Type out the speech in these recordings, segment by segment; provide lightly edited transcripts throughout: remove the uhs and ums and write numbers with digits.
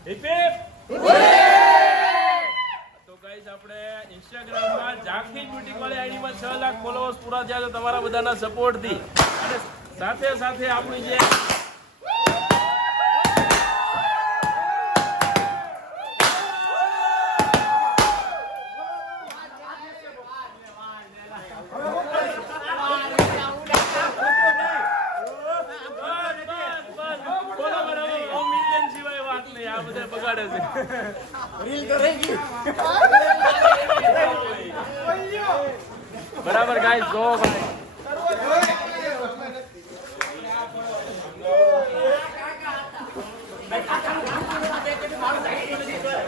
તો ગાઈસ આપણે ઇન્સ્ટાગ્રામમાં ઝાંખી બ્યુટી વાળી આઈડીમાં 6 લાખ ફોલોઅર્સ પૂરા થયા છે તમારા બધાના સપોર્ટથી અને સાથે સાથે આપણી જે બગાડે છે રીલ તો રહી ગઈ બરાબર ગાઈસ જો ભાઈ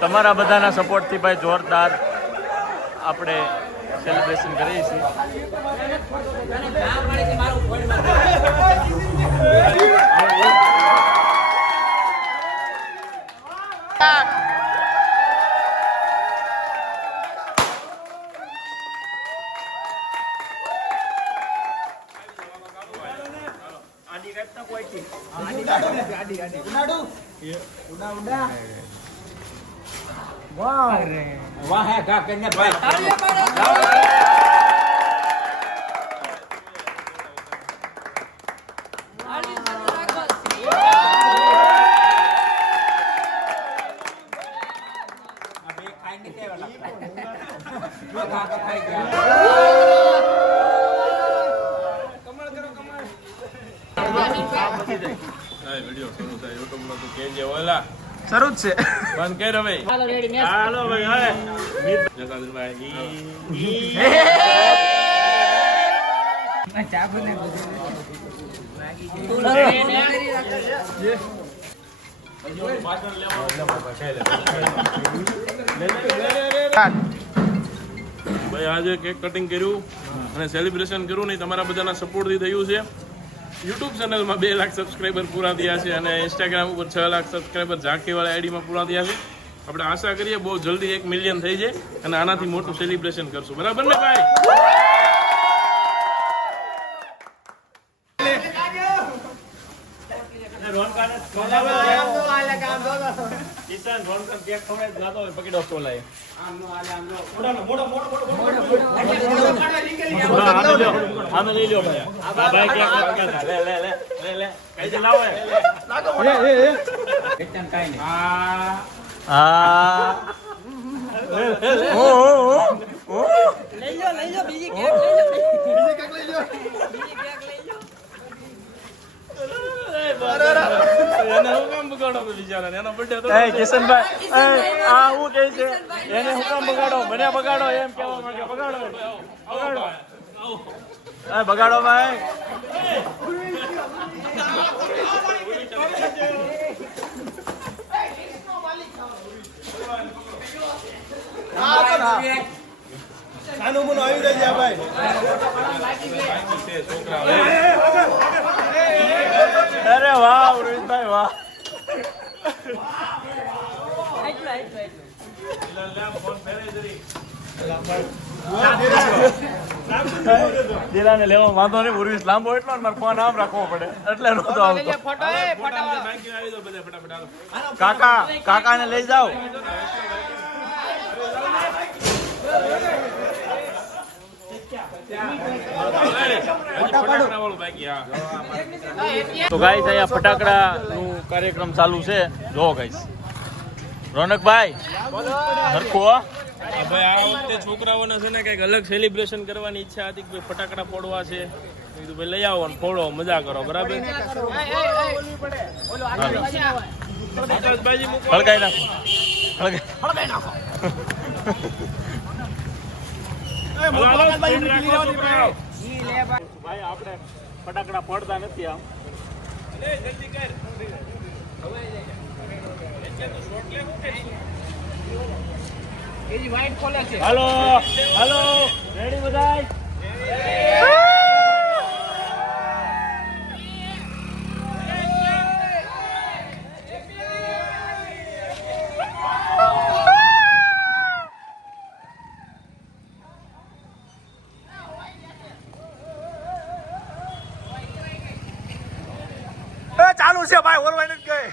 તમારા બધાના સપોર્ટ થી ભાઈ જોરદાર આપણે સેલિબ્રેશન કરીએ છીએ વાહ હે કા કન્યા ભાઈ શરૂ જ છે બંધ કર હવે હાલો ભાઈ હાલે જસાદરભાઈ ભાઈ આજે કેક કટિંગ કર્યું અને સેલિબ્રેશન કર્યું નહીં તમારા બધાના સપોર્ટથી થયું છે યુટ્યુબ ચેનલમાં 2 લાખ સબસ્ક્રાઈબર પૂરા થયા છે અને ઇન્સ્ટાગ્રામ ઉપર 6 લાખ સબસ્ક્રાઈબર ઝાંખીવાળા આઈડીમાં પૂરા થયા છે આપણે આશા કરીએ બહુ જલ્દી 1 મિલિયન થઈ જાય અને આનાથી મોટું સેલિબ્રેશન કરશું બરાબર ને ભાઈ બગાડો ભાઈ અરે વાહ ઉરેશભાઈ વાહ દિલાને લેવો વાંધો નહીં ઉર્વિશ લાંબો એટલો ને મારે ફોન આમ રાખવો પડે એટલે નહોતો આવતો કાકાને લઈ જાઓ તો ગાઈસ અહીંયા ફટાકડા નું કાર્યક્રમ ચાલુ છે જો ગાઈસ રોનકભાઈ હરખો ભાઈ આ વખતે છોકરાઓને છે ને કંઈક અલગ સેલિબ્રેશન કરવાની ઈચ્છા હતી કે ફટાકડા ફોડવા છે કીધું ભાઈ લઈ આવો ને ફોડો મજા કરો બરાબર હળગાઈ નાખો હળગાઈ નાખો ભાઈ આપણે ફટાકડા ફોડતા નથી આમ હાલો હાલો રેડી બધાય ચાલુ છે ભાઈ ઓરવાઈ નથી ગઈ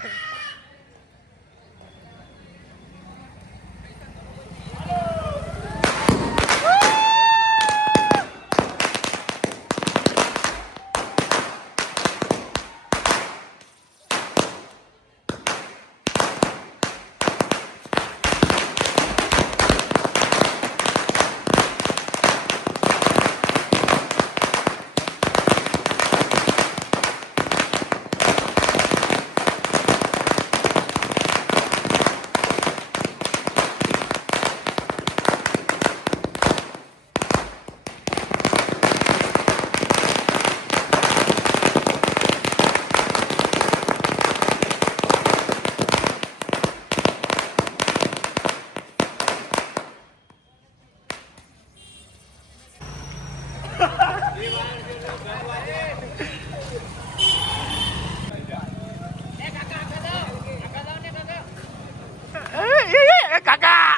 એ કાકા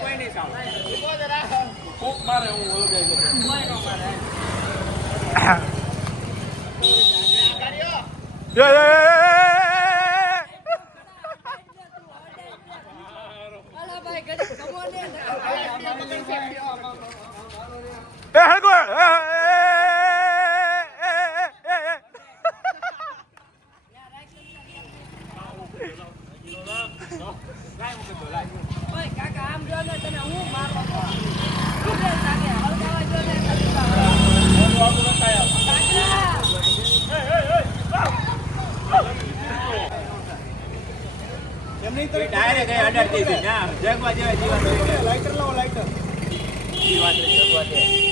કોઈ નહીં સાવ ફૂંક મારે હું ઓળખાઈ યે, યે, યે, યે. એ હળગો ડાયરેક્ટ અડર દીધી ના જગવા જેવા જીવા લાઈટર લાવો લાઈટર જીવા જગવા દે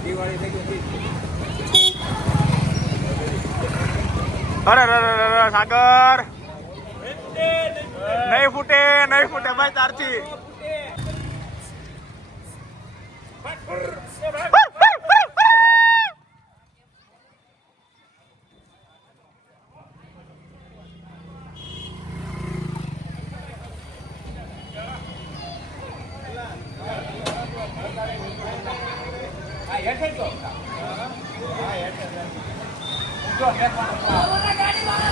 દિવાળી થઈ ગઈ અરે સાગર નહીં ફૂટે ભાઈ તારથી જો